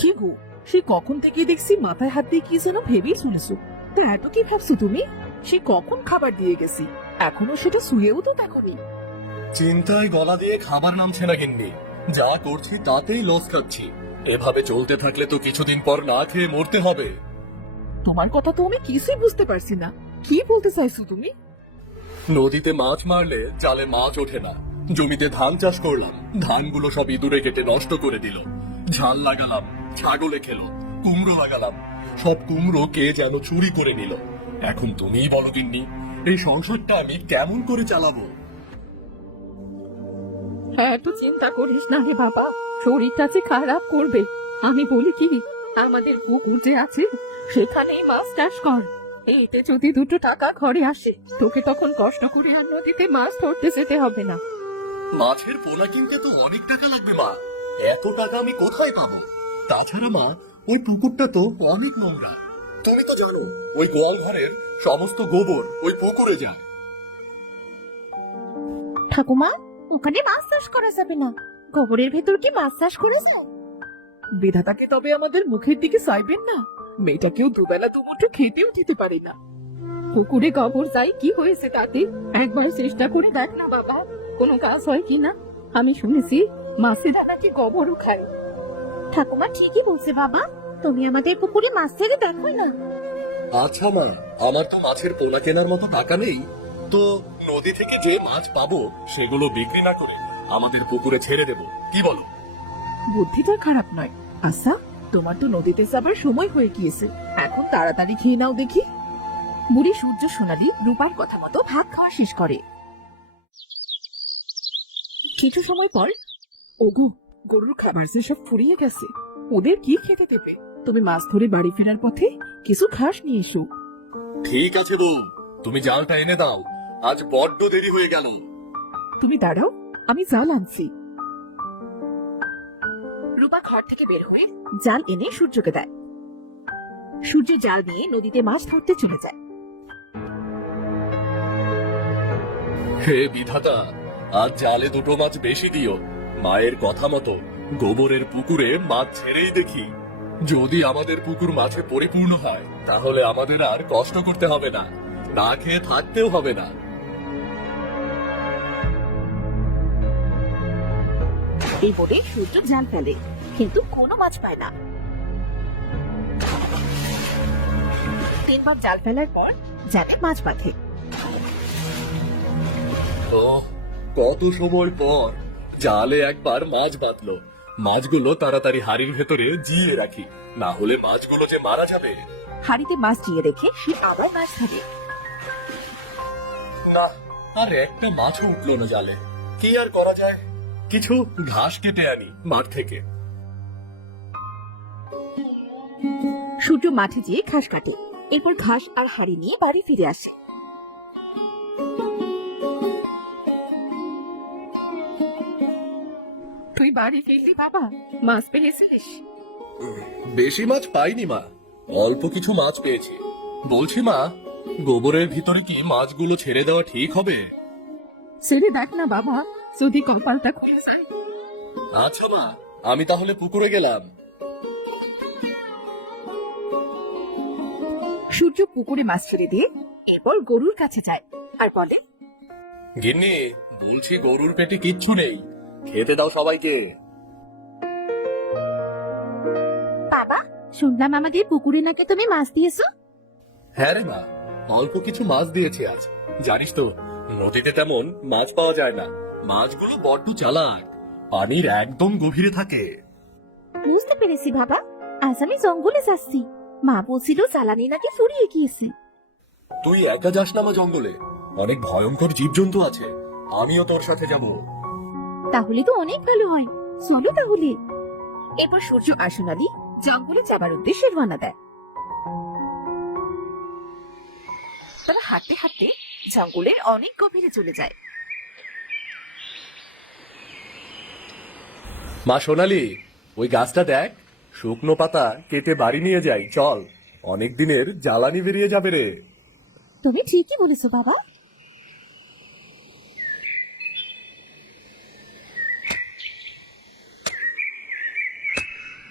কি গো, সে কখন থেকে দেখছি মাথায় হাত দিয়ে কি যেন ভেবেই শুনেছো। তা এত কি ভাবছো তুমি? সে কখন খাবার দিয়ে গেছি, এখনো সেটা শুয়েও তো দেখোনি। চিন্তায় গলা দিয়ে খাবার নামছে না গিন্নি। যা করছি তাতেই লস খাচ্ছি। এভাবে চলতে থাকলে তো কিছুদিন পর না খেয়ে মরতে হবে। তোমার কথা তো আমি কিছুই বুঝতে পারছি না, কি বলতে চাইছো তুমি? নদীতে মাছ মারলে জালে মাছ ওঠে না। জমিতে ধান চাষ করলাম, ধানগুলো সব ইঁদুরে কেটে নষ্ট করে দিল। ঝাল লাগালাম, ছাগলে খেলো। কুমড়ো লাগালাম, সব কুমড়ো কে যেন চুরি করে নিল। এখন তুমিই বলো গিন্নি, এই সংসারটা আমি কেমন করে চালাবো? এত চিন্তা করিস না রে বাবা, শরীরটা যে খারাপ করবে। আমি বলি কি, আমাদের পুকুর যে আছে সেখানেই মাছ চাষ কর। এইতে যদি দুটো টাকা ঘরে আসে, তোকে তখন কষ্ট করে আর নদীতে মাছ ধরতে যেতে হবে না। মাছের পোনা কিনতে তো অনেক টাকা লাগবে মা। এত টাকা আমি কোথায় পাবো? তাছাড়া মা, ওই পুকুরটা তো অনেক নোংরা। তুমি তো জানো, ওই গোয়াল ঘরের সমস্ত গোবর ওই পুকুরে যায়। ঠাকুমা, ওখানে মাছ চাষ করা যাবে না। গোবরের ভেতর কি মাছ চাষ করে যায়? বিধাতাকে তবে আমাদের মুখের দিকে চাইবেন না। মেয়েটাকেও দুবেলা দুমুঠো খেতেও দিতে পারে না। পুকুরে গোবর যাই কি হয়েছে তাতে? একবার চেষ্টা করে দেখ না বাবা, কোনো কাজ হয় কিনা। আমি শুনেছি মাছেরা নাকি গোবরও খায়। ঠাকুমা ঠিকই বলছে বাবা, তুমি আমাদের পুকুরে মাছ ছেড়ে দেখো না। আচ্ছা মা, আমার তো মাছের পোনা কেনার মতো টাকা নেই। তো নদী থেকে যে মাছ পাবো সেগুলো বিক্রি না করে আমাদের পুকুরে ছেড়ে দেব, কি বলো? বুদ্ধিটা খারাপ নয়। আচ্ছা, তোমার তো নদীতে যাবার সময় হয়ে গিয়েছে, এখন তাড়াতাড়ি খেয়ে নাও দেখি। বুড়ি সূর্য সোনালী রূপার কথা মতো ভাত খাওয়া শেষ করে। কিছু সময় পর, ওগো, গরুর খাবার যে সব ফুরিয়ে গেছে, ওদের কি খেতে দেবে? তুমি মাছ ধরে বাড়ি ফেরার পথে কিছু ঘাস নিয়ে এসো। ঠিক আছে বউ, তুমি জালটা এনে দাও, আজ বড্ড দেরি হয়ে গেল। তুমি দাঁড়াও, আমি জাল আনছি। রূপা ঘর থেকে বের হয়ে জাল এনে সূর্যকে দেয়। সূর্য জাল নিয়ে নদীতে মাছ ধরতে চলে যায়। হে বিধাতা, আজ জালে দুটো মাছ বেশি দিও। মায়ের কথা মতো গোবরের পুকুরে মাছ ছেড়েই দেখি। যদি আমাদের পুকুর মাছে পরিপূর্ণ হয়, তাহলে আমাদের আর কষ্ট করতে হবে না, না খেয়ে থাকতেও হবে না। এই বলে সূর্য জাল ফেলে, কিন্তু কোনো মাছ পায় না। 3 বার জাল ফেলার পর জালে মাছ বাঁধে। ও, কত সময় পর জালে একবার মাছ বাঁধলো। মাছগুলো তাড়াতাড়ি হাড়ির ভেতরে জিয়ে রাখি, না হলে মাছগুলো যে মারা যাবে। হাড়িতে মাছ দিয়ে রেখে সে আবার মাছ ধরে। না, আর একটা মাছও উঠলো না জালে। কি আর করা যায়, কিছু ঘাস কেটে আনি মাঠ থেকে। সূর্য মাঠে যেয়ে ঘাস কাটে, এরপর ঘাস আর হাড়ি নিয়ে বাড়ি ফিরে আসে। তুই বাড়ি ফিরলি বাবা, মাছ পেয়েছিস? বেশি মাছ পাইনি মা, অল্প কিছু মাছ পেয়েছি। বলছি মা, গোবরের ভিতরে কি মাছগুলো ছেড়ে দেওয়া ঠিক হবে? ছেড়ে দেখ না বাবা, যদি কপালটা খুলে যায়। আচ্ছা মা, আমি তাহলে পুকুরে গেলাম। সূর্য পুকুরে মাছ ছেড়ে দিয়ে এরপর গরুর কাছে যায় আর বলে, গিন্নি, বলছি গরুর পেটে কিচ্ছু নেই, খেতে দাও সবাইকে। বাবা, শুনলাম আমাদের পুকুরে নাকি তুমি মাছ দিয়েছো। হ্যাঁ রে মা, অল্প কিছু মাছ দিয়েছি আজ। জানিস তো, নদীতে তেমন মাছ পাওয়া যায় না। মাছগুলো বড্ড চালাক, পানির একদম গভীরে থাকে। বুঝতে পেরেছি বাবা, আজ আমি জঙ্গলে যাচ্ছি। মা বলছিল জ্বালানি নাকি ফুরিয়ে গিয়েছে। তুই একা যাস না মা জঙ্গলে, অনেক ভয়ঙ্কর জীবজন্তু আছে। আমিও তোর সাথে যাব। তাহলে তো অনেক ভালো হয়, চলো তাহলে। এরপর সূর্য আর সোনালী জঙ্গলে যাবার উদ্দেশ্যে রওনা দেয়। তারা হাঁটতে হাঁটতে জঙ্গলের অনেক গভীরে চলে যায়। মা সোনালি, ওই গাছটা দেখ, শুকনো পাতা কেটে বাড়ি নিয়ে যাই, চল। অনেক দিনের জ্বালানি বেরিয়ে যাবে রে। তুমি ঠিকই বলেছো বাবা।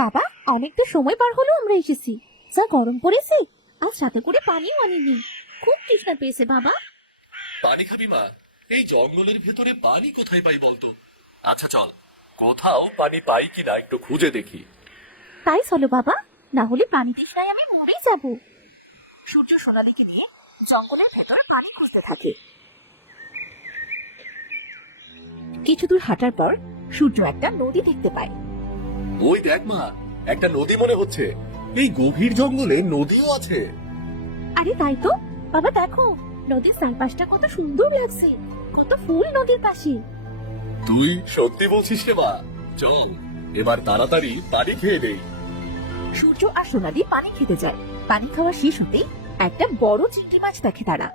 বাবা, অনেক তো সময় পার হলো আমরা এসেছি। যা গরম পড়েছে, আর সাথে করে পানিও আনিনি। খুব তৃষ্ণা পেয়েছে বাবা। পানি খাবি মা? এই জঙ্গলের ভেতরে পানি কোথায় পাই বলতো? আচ্ছা চল, কোথাও পানি পাই কিনা একটু খুঁজে দেখি। তাই চলো বাবা, না হলে পানি তৃষ্ণায় আমি মরেই যাব। সূর্য সোনালীকে নিয়ে জঙ্গলের ভেতরে পানি খুঁজতে থাকে। কিছু দূর হাঁটার পর সূর্য একটা নদী দেখতে পায়। ওই দেখ মা, একটা নদী মনে হচ্ছে। এই গভীর জঙ্গলে নদীও আছে। আরে তাই তো বাবা, দেখো নদীর চারপাশটা কত সুন্দর লাগছে, কত ফুল নদীর পাশে। তুই সত্যি বলছিস রে মা? চল এবার তাড়াতাড়ি পানি খেয়ে নেই। সূর্য আর সোনালী পানি খেতে যায়। পানি খাওয়া শেষ হতেই একটা বড় চিংড়ি মাছ দেখে তারা।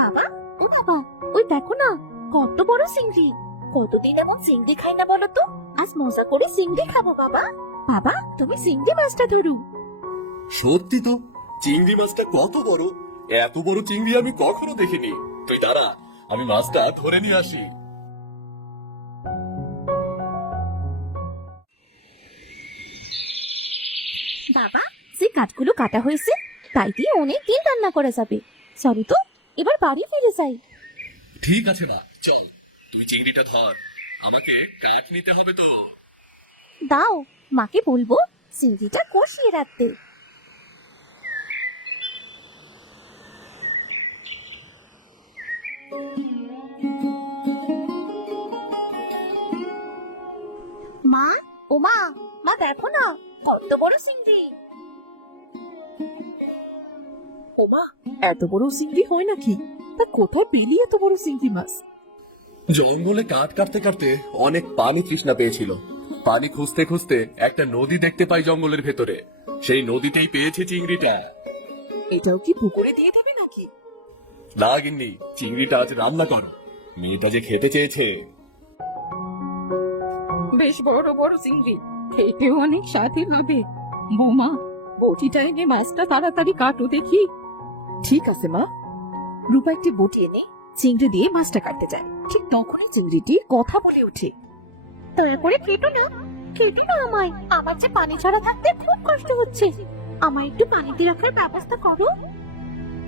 বাবা, ও বাবা, ওই দেখো না, কত বড় চিংড়ি। কতদিন এমন চিংড়ি খাই না বলো তো? আজ মজা করে চিংড়ি খাবো বাবা। বাবা, তুমি চিংড়ি মাছটা ধরো। সত্যি তো, চিংড়ি মাছটা কত বড়! এত বড় চিংড়ি আমি কখনো দেখিনি। তুই দাঁড়া, আমি মাছটা ধরে নিয়ে আসি। বাবা, যে কাঠগুলো কাটা হয়েছে তাই দিয়ে অনেক দিন রান্না করা যাবে। চলো তো এবার বাড়ি ফিরে যাই। ঠিক আছে মা, চল। তুই চিংড়িটা ধর, আমাকে কাঠ নিতে হবে তো। দাও, মাকে বলবো চিংড়িটা কষিয়ে রাখতে। মা, ও মা, মা দেখো না, কত বড় চিংড়ি। ওমা, এত বড় চিংড়ি হয় নাকি? তা কোথায় পেলি এত বড় চিংড়ি মাছ? জঙ্গলে কাঠ কাটতে কাটতে অনেক পানি তৃষ্ণা পেয়েছিল। পানি খুঁজতে খুঁজতে একটা নদী দেখতে পাই জঙ্গলের ভেতরে। সেই নদীতেই পেয়েছে চিংড়িটা। এটাও কি পুকুরে দিয়ে দেবে নাকি? না গিন্নি, চিংড়িটা আজ রান্না করো। মেয়েটা যে খেতে চেয়েছে। বেশ বড় বড় চিংড়ি, খেতেও অনেক স্বাদই হবে। বৌমা, বটিটা এনে মাছটা তাড়াতাড়ি কাটো দেখি। ঠিক আছে মা। রূপা একটি বটি এনে চিংড়ি দিয়ে মাছটা কাটতে যায়। ঠিক তখনই চিংড়িটি কথা বলে ওঠে। দয়া করে কেটো না, কেটো না আমায়। আমার যে পানি ছাড়া থাকতে খুব কষ্ট হচ্ছে। আমায় একটু পানিতে রাখার ব্যবস্থা করো।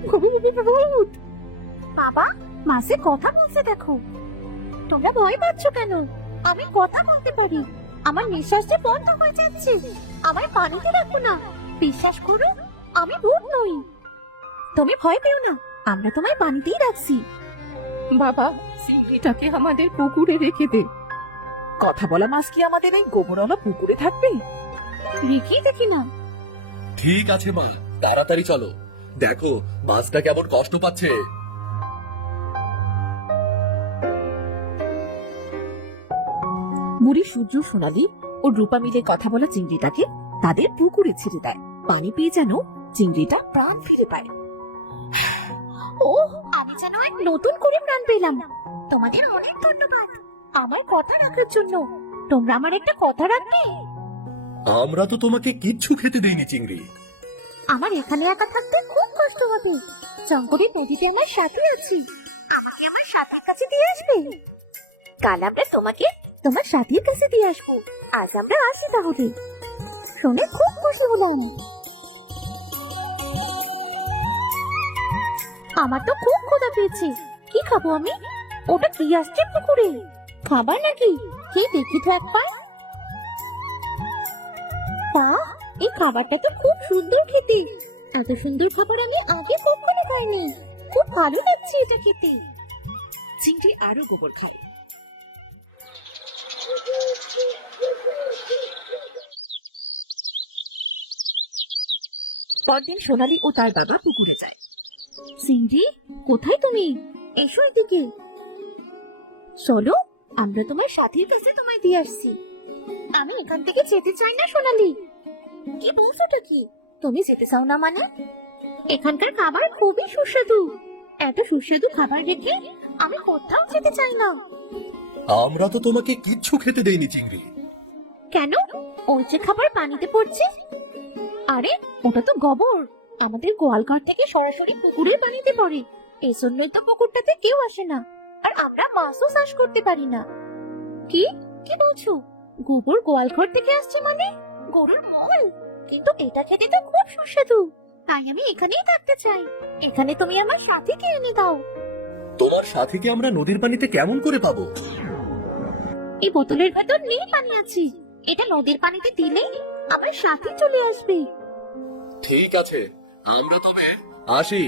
ভূত! বাবা, মাছে কথা বলছে দেখো। তোমরা ভয় পাচ্ছ কেন? আমি কথা বলতে পারি। আমার নিঃশ্বাস যে বন্ধ হয়ে যাচ্ছে। আমায় পানিতে রাখো না। বিশ্বাস করো, আমি ভূত নই। তুমি ভয় পেও না, আমরা তোমায় পানিতেই রাখছি। বাবা, চিংড়িটাকে আমাদের পুকুরে রেখে দে। কথা বলা মাছ কি আমাদের এই গোবরওয়ালা পুকুরে থাকবে? রেখেই দেখি না। ঠিক আছে মা, তাড়াতাড়ি চলো। দেখো মাছটা কেমন কষ্ট পাচ্ছে। বুড়ি সূর্য, সোনালী ও রূপা মিলে কথা বলা চিংড়িটাকে তাদের পুকুরে ছেড়ে দেয়। পানি পেয়ে যেন চিংড়িটা প্রাণ ফিরে পায়। ও, আমি যেন এক নতুন করে প্রাণ পেলাম। তোমাদের অনেক ধন্যবাদ আমার কথা রাখার জন্য। তোমরা আমার একটা কথা রাখবে? আমরা তো তোমাকে কিচ্ছু খেতে দেইনি চিংড়ি। আমার এখানে একা থাকতে খুব কষ্ট হবে। জঙ্গলের নদীতে আমার সাথে আছি। আমাকে আমার সাথীর কাছে দিয়ে আসবে? কাল আমরা তোমাকে তোমার সাথীর কাছে দিয়ে আসবো। আজ আমরা আসি তাহলে। শুনে খুব খুশি হলাম। আমার তো খুব ক্ষুধা পেয়েছে। কি খাবো আমি? ওটা কি আসছে পুকুরে? খাবার নাকি? কে দেখি তো একবার। বাহ, এই খাবারটা তো খুব সুন্দর খেতে। এত সুন্দর খাবার আমি আগে কখনো খাইনি। খুব ভালো লাগছে এটা খেতে। চিংড়ি আরো গোবর খায়। পরদিন সোনালী ও তার বাবা পুকুরে যায়। চিংড়ি, কোথায় তুমি? এসো এদিকে। চলো, আমরা তোমার সাথীর কাছে তোমায় দিয়ে আসছি। আমি এখান থেকে যেতে চাই না সোনালী। কি বলছোটা কি? তুমি যেতে চাও না মানে? এখানকার খাবার খুবই সুস্বাদু। এত সুস্বাদু খাবার রেখে আমি কোথাও যেতে চাই না। আমরা তো তোমাকে কিচ্ছু খেতে দেইনি চিংড়ি। কেন? ওই যে খাবার পানিতে পড়ছে। আরে, ওটা তো গোবর। আমাদের গোয়াল ঘর থেকে সরাসরি পুকুরের পানিতে পড়ে। এই জন্যই তো পুকুরটাতে কেউ আসে না। আর আমরা মাছও চাষ করতে পারি না। কি কি বলছো? গোবর গোয়াল ঘর থেকে আসছে মানে? গরুর মল, কিন্তু এটা খেতে তো খুব সুস্বাদু। তাই আমি এখানেই থাকতে চাই। এখানে তুমি আমার সাথীকে এনে দাও। তোমার সাথীকে আমরা নদীর পানিতে কেমন করে পাবো? এই বোতলের ভেতর নীল পানি আছে। এটা নদীর পানিতে দিলে আমার সাথী চলে আসবে। ঠিক আছে, আমরা তবে আসি।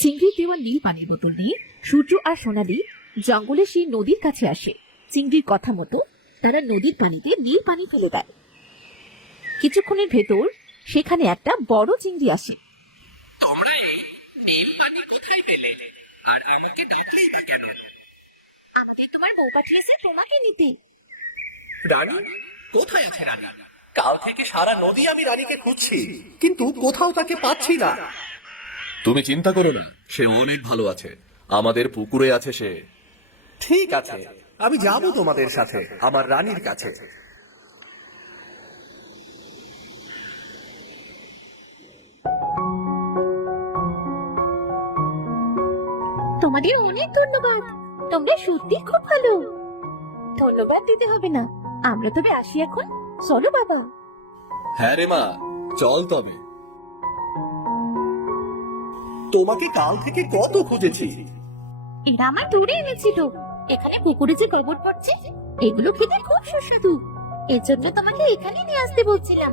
চিংড়ির দেওয়া নীল পানির বোতল নিয়ে সূর্য আর সোনালি জঙ্গলে সেই নদীর কাছে আসে। চিংড়ির কথা মতো তারা নদীর পানিতে নীল পানি ফেলে দেয়। কিছুক্ষণের ভেতর সেখানে একটা বড় চিংড়ি আসে। তোমরা এই নীল পানি কোথায় পেলে, আর আমাকে ডাকলেই বা কেন? আমাদের তোমার বউ পাঠিয়েছে তোমাকে নিতে। রানী কোথায় আছে? রানী কাল থেকে সারা নদী আমি রানীকে খুঁজছি, কিন্তু কোথাও তাকে পাচ্ছি না। তুমি চিন্তা করো না, সে অনেক ভালো আছে। আমাদের পুকুরে আছে সে। ঠিক আছে, আমি যাব তোমাদের সাথে আমার রানীর কাছে। তোমাদের অনেক ধন্যবাদ। তোমরা সত্যি খুব ভালো। ধন্যবাদ দিতে হবে না, আমরা তবে আসি এখন। চলো বাবা। হ্যাঁ রে মা, চল তবে। তোমাকে কাল থেকে কত খুঁজেছি। এরা আমার দূরে এনেছিল। এখানে পুকুরে যে গোবর পড়ছে, এগুলো খেতে খুব সুস্বাদু। এর জন্য তোমাকে এখানে নিয়ে আসতে বলছিলাম।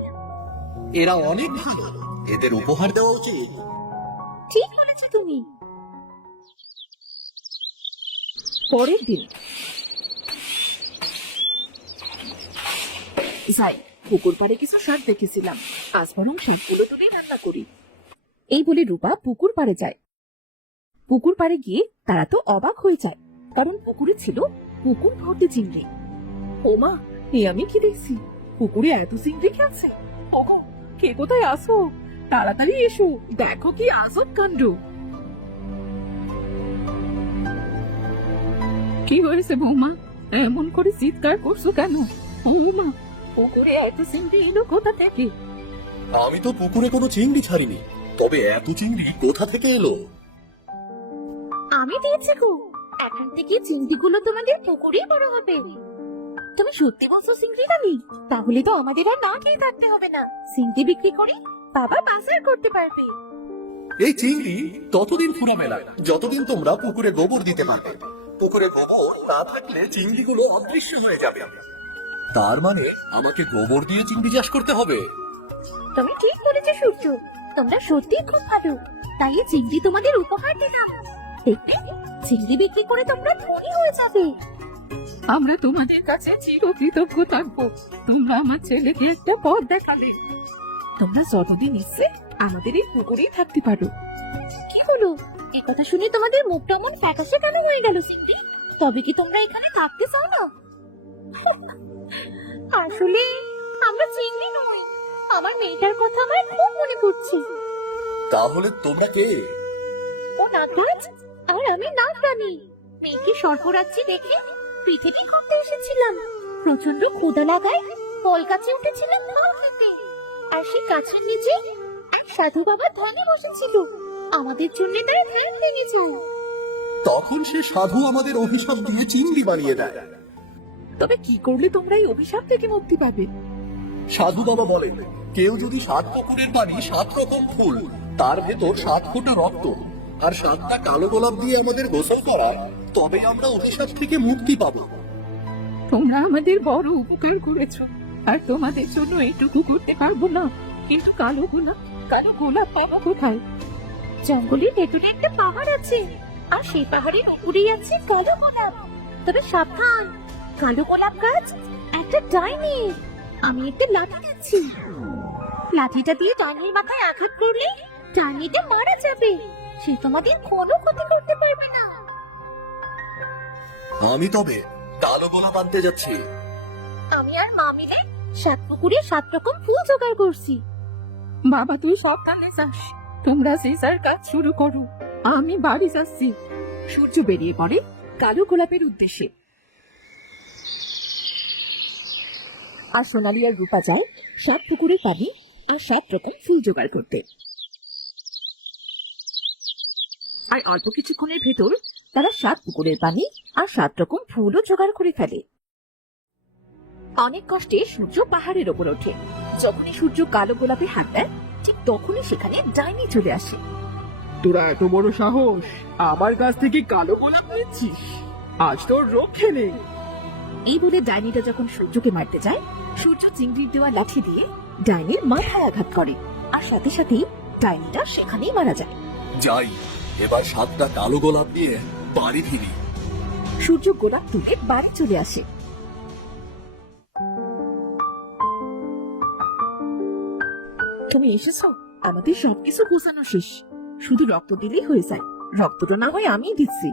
এরা অনেক ভালো, এদের উপহার দেওয়া উচিত। ঠিক বলেছো তুমি। পরের দিন যাই, পুকুর পাড়ে কিছু শাক দেখেছিলাম, আজ বরং শাকগুলো তুলে রান্না করি। এই বলে রূপা পুকুর পাড়ে যায়। পুকুর পাড়ে গিয়ে তারা তো অবাক হয়ে যায়, কারণ পুকুরে ছিল পুকুর ভর্তি চিংড়ি। ওমা, এ আমি কি দেখছি? পুকুরে এত চিংড়ি খেলছে। ওগো, কে কোথায় আসো? তাড়াতাড়ি এসো, দেখো কি আজব কাণ্ড। কি হয়েছে বৌমা? এমন করে চিৎকার করছো কেন? বৌমা, পুকুরে এত চিংড়ি এলো কোথা থেকে? আমি তো পুকুরে কোনো চিংড়ি ছাড়িনি, তবে এত চিংড়ি কোথা থেকে এলো? আমি দিয়েছি গো। এখন থেকে চিংড়িগুলো তোমাদের পুকুরেই বড় হবে। তুমি সত্যি বলছো চিংড়ি রানী? তাহলে তো আমাদের আর না খেয়ে থাকতে হবে না। চিংড়ি বিক্রি করে বাবা বাজার করতে পারবে। এই চিংড়ি ততদিন ফুরাবে না যতদিন তোমরা পুকুরে গোবর দিতে পারবে। পুকুরে গোবর না থাকলে চিংড়িগুলো অদৃশ্য হয়ে যাবে। তার মানে আমাকে গোবর দিয়ে চিংড়ি চাষ করতে হবে। তুমি ঠিক বলেছো সূর্য। তোমরা সত্যি খুব ভালো। তাই এই চিংড়ি তোমাদের উপহার দিলাম। দেখবে, চিংড়ি বিক্রি করে তোমরা ধনী হয়ে যাবে। আমরা তোমাদের কাছে চিরকৃতজ্ঞ থাকবো। তোমরা আমার ছেলেকে একটা পথ দেখালে। তোমরা যতদিন ইচ্ছে আমাদের এই পুকুরেই থাকতে পারো। কি হলো? এই কথা শুনে তোমাদের মুখটা মন ফ্যাকাশে কেন হয়ে গেল চিংড়ি? তবে কি তোমরা এখানে থাকতে চাও না? আসলে আমরা চিংড়ি নই। আমার মেয়েটার কথা আমার খুব মনে পড়ছে। তাহলে তোমরা কে? ও নাগরাজ আর আমি নাগরানী। মেয়েকে সর্পরাজ্যে দেখে পৃথিবী ঘুরতে এসেছিলাম। প্রচন্ড ক্ষুধা লাগায় ফল গাছে উঠেছিলাম ফল খেতে। আর সেই গাছের নিচে এক সাধু বাবা ধ্যানে বসেছিল। আমাদের জন্য তারা ধ্যান ভেঙে যায়। তখন সে সাধু আমাদের অভিশাপ দিয়ে চিংড়ি বানিয়ে দেয়। তবে কি করলে তোমরা এই অভিশাপ থেকে মুক্তি পাবে? সাধু বাবা বলেন, কেউ যদি 7 পুকুরের পানি 7 রকম ফুল, তার ভেতর 7 ফোঁটা রক্ত আর 7টা কালো গোলাপ দিয়ে আমাদের গোসল করায়, তবে আমরা অভিশাপ থেকে মুক্তি পাবো। তোমরা আমাদের বড় উপকার করেছো, আর তোমাদের জন্য এটুকু করতে পারবো না। কিন্তু কালো গোলাপ পাবো কোথায়? জঙ্গলের ভেতরে একটা পাহাড় আছে, আর সেই পাহাড়ের উপরেই আছে কালো গোলাপ। তবে সাবধান, কালো গোলাপ গাছ একটা ডাইনি। আমি একটা লাঠি দিচ্ছি। লাঠিটা দিয়ে ডাইনির মাথায় আঘাত করলে ডাইনিটা মারা যাবে। সে তোমাদের কোনো ক্ষতি করতে পারবে না। আমি তবে কালো গোলাপ আনতে যাচ্ছি। আমি আর মা মিলে 7 পুকুরে 7 রকম ফুল জোগাড় করছি। বাবা, তুই সাবধানে যাস। তোমরা সিজার কাজ শুরু করো, আমি বাড়ি যাচ্ছি। সূর্য বেরিয়ে পড়ে কালো গোলাপের উদ্দেশ্যে। আর সোনালি আর রূপা যায় 7 পুকুরের পানি আর 7 রকম ফুল জোগাড় করতে। আর অল্প কিছুক্ষণের ভেতর তারা 7 পুকুরের পানি আর 7 রকম ফুলও জোগাড় করে ফেলে। অনেক কষ্টে সূর্য পাহাড়ের ওপর ওঠে। যখনই সূর্য কালো গোলাপে হাত দেয়, ঠিক তখনই সেখানে ডাইনি চলে আসে। তোরা এত বড় সাহস আমার কাছ থেকে কালো গোলাপ নিচ্ছিস? আজ তোর রক্ষে নেই। এই বলে ডাইনিটা যখন সূর্যকে মারতে যায়, সূর্য চিংড়ির দেওয়া লাঠি দিয়ে ডাইনির মাথায় আঘাত করে, আর সাথে সাথেই ডাইনিটা সেখানেই মারা যায়। যাই, এবার 7টা কালো গোলাপ নিয়ে বাড়ি ফিরি। সূর্য গোলাপ তুলে বাড়ি চলে আসে। তুমি এসেছো, আমাদের সবকিছু গোছানো শেষ, শুধু রক্ত দিলেই হয়ে যায়। রক্তটা না হয় আমিই দিচ্ছি।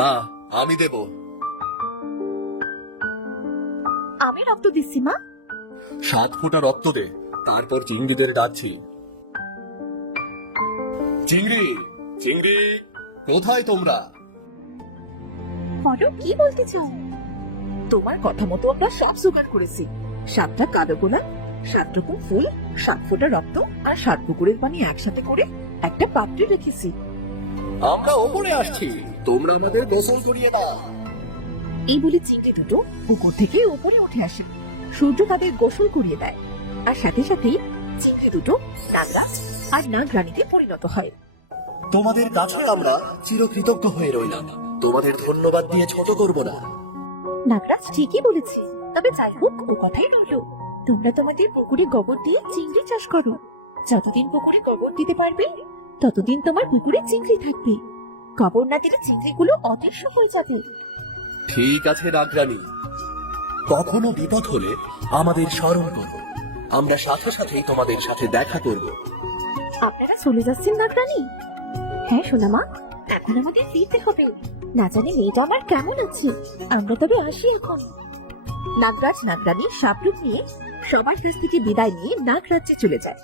না, আমি দেব। আমি রক্ত দিচ্ছি মা। 7 ফোঁটা রক্ত দে, তারপর চিংড়িদের ডাকছি। চিংড়ি, চিংড়ি, কোথায় তোমরা? বলো কি বলতে চাও? তোমার কথা মতো আমরা সব জোগাড় করেছি। 7টা কালো গোলাপ, 7 রকম ফুল, 7 ফোঁটা রক্ত আর 7 পুকুরের পানি একসাথে করে একটা পাত্রে রেখেছি। আমরা ওপরে আসছি, তোমরা আমাদের গোসল করিয়ে দাও। এই বলে চিংড়ি দুটো পুকুর থেকে উপরে উঠে আসে। সূর্য তাদের গোসল করিয়ে দেয়, আর সাথে সাথেই চিংড়ি দুটো নাগরাজ আর নাগরানীতে পরিণত হয়। তোমাদের কাছে আমরা চিরকৃতজ্ঞ হয়ে রইলাম। তোমাদের ধন্যবাদ দিয়ে ছোট করব না। নাগরাজ ঠিকই বলেছে, তবে যাই হোক ও কথাই রইলো, তোমরা তোমাদের পুকুরে গোবর দিয়ে চিংড়ি চাষ করো। যতদিন পুকুরে গোবর দিতে পারবে, ততদিন তোমার পুকুরে চিংড়ি থাকবে। গোবর না দিলে চিংড়িগুলো অদৃশ্য হয়ে যাবে। ঠিক আছে নাগরানী। কখনো বিপদ হলে আমাদের স্মরণ করো, আমরা সাথে সাথেই তোমাদের সাথে দেখা করব। আপনারা চলে যাচ্ছেন নাগরানী? হ্যাঁ সোনামা, এখন আমাদের ফিরতে হবে। না জানি মেয়েটা আমার কেমন আছে। আমরা তবে আসি এখন। নাগরাজ নাগরানী সাপরূপ নিয়ে সবার কাছ থেকে বিদায় নিয়ে নাগরাজ্যে চলে যায়।